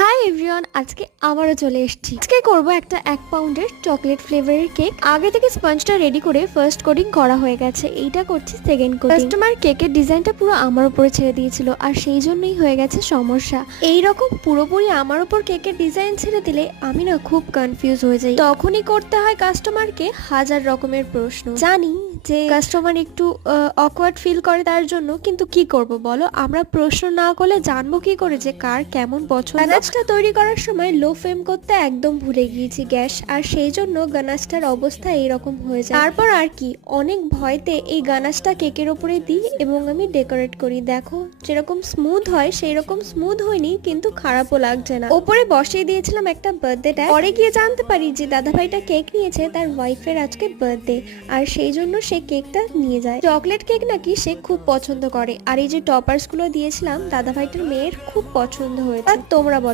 Hi everyone, আজকে আবারও চলে এসেছি। আজকে করব একটা 1 পাউন্ডের চকলেট ফ্লেভারের কেক। আগে থেকে স্পঞ্জটা রেডি করে ফার্স্ট কোটিং করা হয়ে গেছে, এইটা করছি সেকেন্ড কোটিং। কাস্টমার কেকের ডিজাইনটা পুরো আমার উপরে ছেড়ে দিয়েছিল, আর সেই জন্যই হয়ে গেছে সমস্যা। এই রকম পুরোপুরি আমার উপর কেকের ডিজাইন ছেড়ে দিলে আমি না খুব কনফিউজ হয়ে যাই। তখনই করতে হয় কাস্টমারকে হাজার রকমের প্রশ্ন। জানি যে কাস্টমার একটু অকওয়ার্ড ফিল করে তার জন্য, কিন্তু কি করব বলো, আমরা প্রশ্ন না করলে জানবো কি করে যে কার কেমন পছন্দ। গানাশটা তৈরি করার সময় লো ফ্লেম করতে একদম ভুলে গিয়েছি গ্যাস, আর সেই জন্য গানাশটার অবস্থা এইরকম হয়ে যায়। তারপর আর কি, অনেক ভয়তে এই গানাশটা কেকের ওপরে দিই এবং আমি ডেকোরেট করি। দেখো যেরকম স্মুথ হয় সেই রকম স্মুথ হয়নি, কিন্তু খারাপও লাগছে না। ওপরে বসিয়ে দিয়েছিলাম একটা বার্থডে ট্যাগ। পরে গিয়ে জানতে পারি যে দাদাভাইটা কেক নিয়েছে, তার ওয়াইফের আজকে বার্থডে, আর সেই জন্য সে কেকটা নিয়ে যায়। চকলেট কেক নাকি সে খুব পছন্দ করে, আর এই যে টপার্স গুলো দিয়েছিলাম দাদাভাইটার মেয়ের খুব পছন্দ হয়েছে। আর তোমরা বলো।